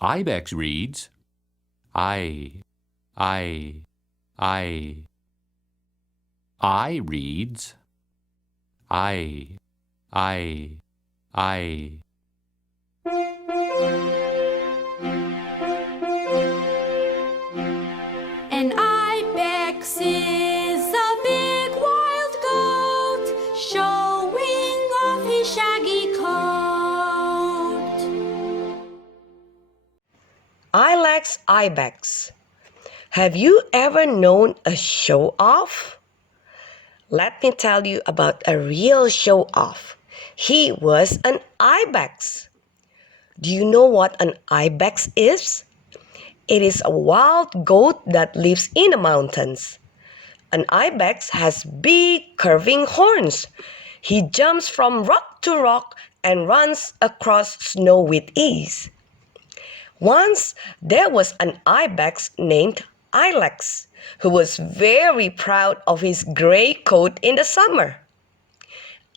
Ibex reads, I, I, I. I reads, I, I, I. An ibex is a big wild goat, showing off his shaggy coat. Ilex Ibex. Have you ever known a show-off? Let me tell you about a real show-off. He was an ibex. Do you know what an ibex is? It is a wild goat that lives in the mountains. An ibex has big curving horns. He jumps from rock to rock and runs across snow with ease. Once there was an ibex named Ilex who was very proud of his gray coat in the summer.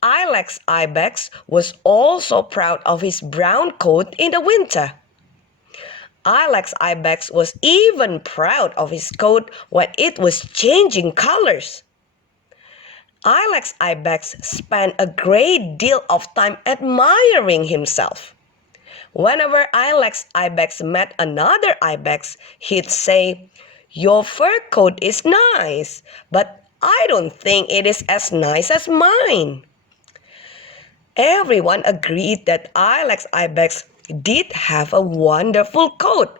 Ilex Ibex was also proud of his brown coat in the winter. Ilex Ibex was even proud of his coat when it was changing colors. Ilex Ibex spent a great deal of time admiring himself. Whenever Ilex Ibex met another Ibex, he'd say, "Your fur coat is nice, but I don't think it is as nice as mine." Everyone agreed that Ilex Ibex did have a wonderful coat.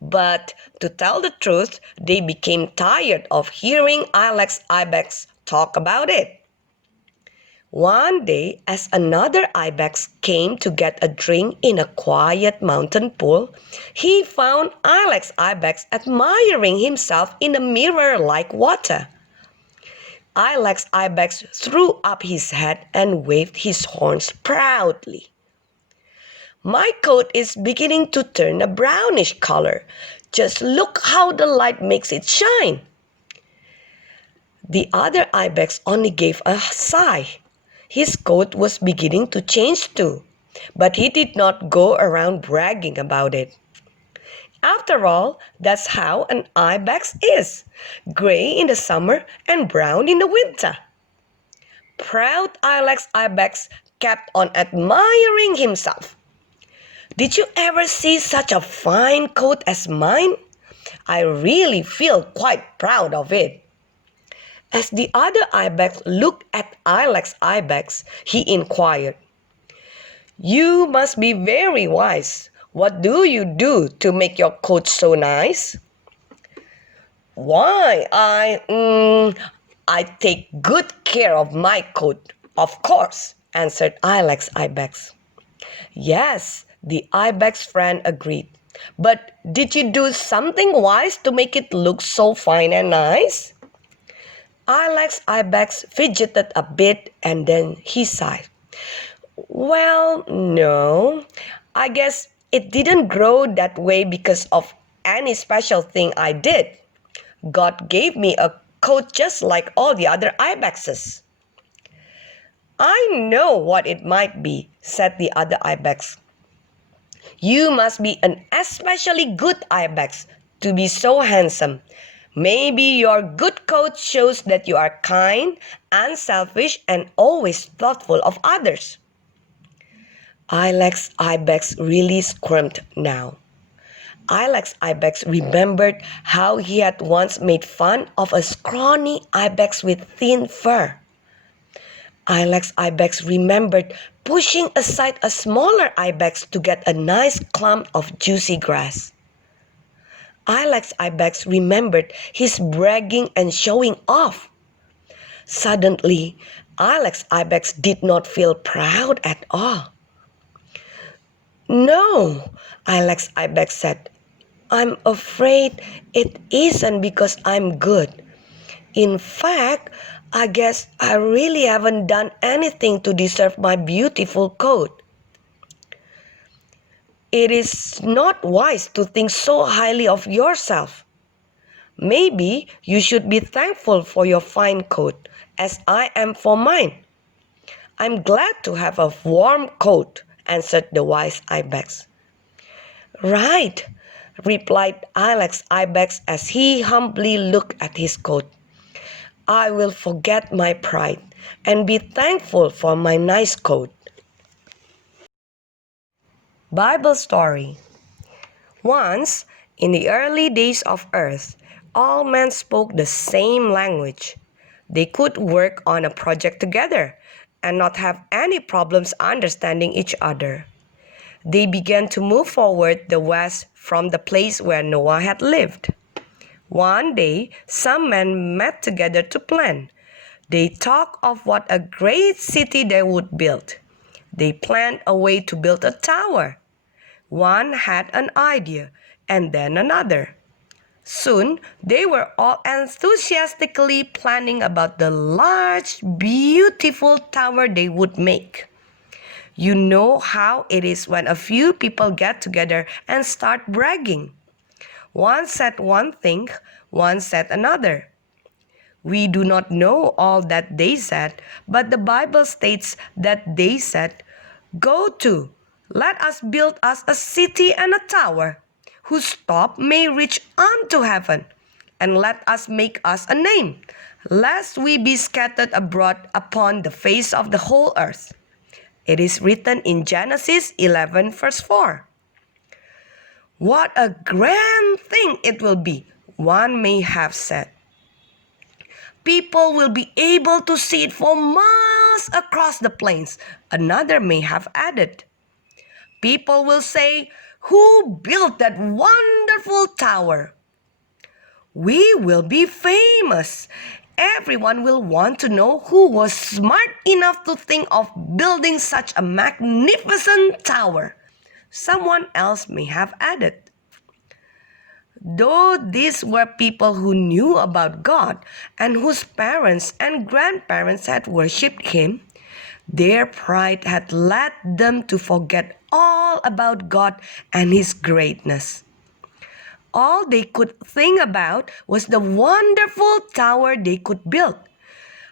But to tell the truth, they became tired of hearing Ilex Ibex talk about it. One day, as another ibex came to get a drink in a quiet mountain pool, he found Ilex Ibex admiring himself in a mirror like water. Ilex Ibex threw up his head and waved his horns proudly. "My coat is beginning to turn a brownish color. Just look how the light makes it shine." The other ibex only gave a sigh. His coat was beginning to change too, but he did not go around bragging about it. After all, that's how an ibex is, gray in the summer and brown in the winter. Proud Ilex Ibex kept on admiring himself. "Did you ever see such a fine coat as mine? I really feel quite proud of it." As the other ibex looked at Ilex Ibex, he inquired, "You must be very wise. What do you do to make your coat so nice?" "Why, I take good care of my coat, of course," answered Ilex Ibex. Yes, the ibex friend agreed. "But did you do something wise to make it look so fine and nice?" Ilex Ibex fidgeted a bit and then he sighed. "Well, no. I guess it didn't grow that way because of any special thing I did. God gave me a coat just like all the other ibexes." "I know what it might be," said the other ibex. "You must be an especially good ibex to be so handsome. Maybe your good coat shows that you are kind, unselfish, and always thoughtful of others." Ilex Ibex really squirmed now. Ilex Ibex remembered how he had once made fun of a scrawny ibex with thin fur. Ilex Ibex remembered pushing aside a smaller ibex to get a nice clump of juicy grass. Ilex Ibex remembered his bragging and showing off. Suddenly, Ilex Ibex did not feel proud at all. "No," Ilex Ibex said. "I'm afraid it isn't because I'm good. In fact, I guess I really haven't done anything to deserve my beautiful coat." "It is not wise to think so highly of yourself. Maybe you should be thankful for your fine coat, as I am for mine." "I'm glad to have a warm coat," answered the wise ibex. Right, replied Alex Ibex as he humbly looked at his coat. I will forget my pride and be thankful for my nice coat. Bible story. Once, in the early days of Earth, all men spoke the same language. They could work on a project together and not have any problems understanding each other. They began to move forward the west from the place where Noah had lived. One day, some men met together to plan. They talked of what a great city they would build. They planned a way to build a tower. One had an idea, and then another. Soon, they were all enthusiastically planning about the large, beautiful tower they would make. You know how it is when a few people get together and start bragging. One said one thing, one said another. We do not know all that they said, but the Bible states that they said, "Go to, let us build us a city and a tower, whose top may reach unto heaven, and let us make us a name, lest we be scattered abroad upon the face of the whole earth." It is written in Genesis 11 verse 4. What a grand thing it will be, one may have said. People will be able to see it for miles across the plains, another may have added. People will say, "Who built that wonderful tower?" We will be famous. Everyone will want to know who was smart enough to think of building such a magnificent tower. Someone else may have added. Though these were people who knew about God and whose parents and grandparents had worshipped Him, their pride had led them to forget all about God and His greatness. All they could think about was the wonderful tower they could build,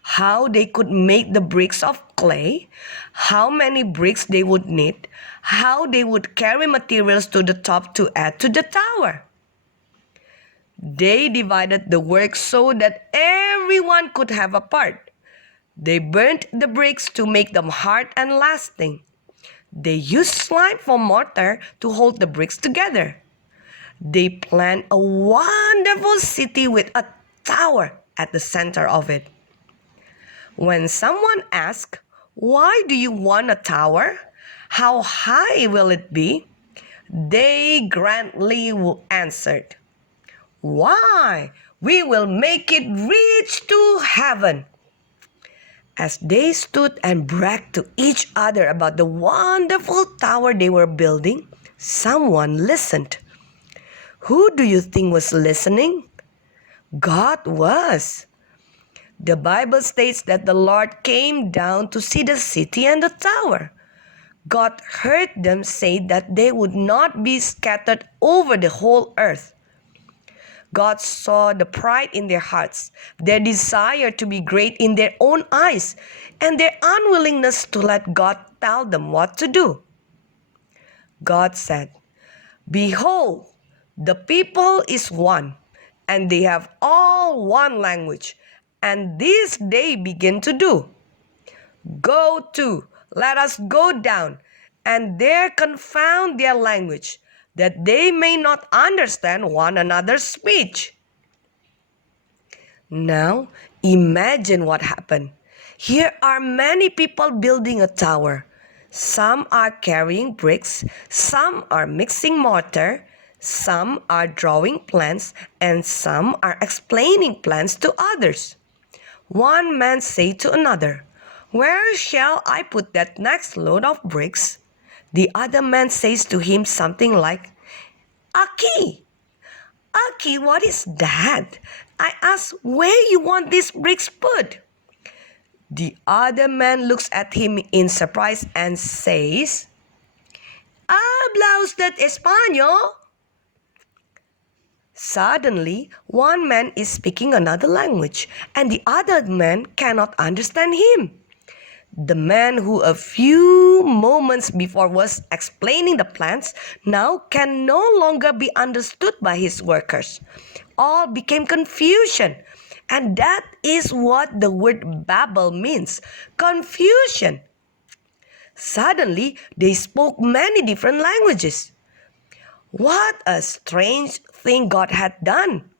how they could make the bricks of clay, how many bricks they would need, how they would carry materials to the top to add to the tower. They divided the work so that everyone could have a part. They burnt the bricks to make them hard and lasting. They used slime for mortar to hold the bricks together. They planned a wonderful city with a tower at the center of it. When someone asked, "Why do you want a tower? How high will it be?" they grandly answered, "Why, we will make it reach to heaven." As they stood and bragged to each other about the wonderful tower they were building, someone listened. Who do you think was listening? God was. The Bible states that the Lord came down to see the city and the tower. God heard them say that they would not be scattered over the whole earth. God saw the pride in their hearts, their desire to be great in their own eyes, and their unwillingness to let God tell them what to do. God said, "Behold, the people is one, and they have all one language, and this they begin to do. Go to, let us go down, and there confound their language, that they may not understand one another's speech." Now, imagine what happened. Here are many people building a tower. Some are carrying bricks, some are mixing mortar, some are drawing plans, and some are explaining plans to others. One man said to another, "Where shall I put that next load of bricks?" The other man says to him something like, "Aki, Aki, what is that? I ask where you want these bricks put." The other man looks at him in surprise and says, "¿Habla usted español?" Suddenly, one man is speaking another language, and the other man cannot understand him. The man who a few moments before was explaining the plans now can no longer be understood by his workers. All became confusion. And that is what the word Babel means, confusion. Suddenly, they spoke many different languages. What a strange thing God had done!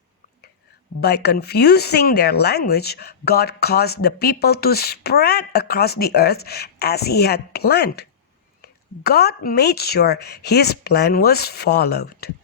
By confusing their language, God caused the people to spread across the earth as He had planned. God made sure His plan was followed.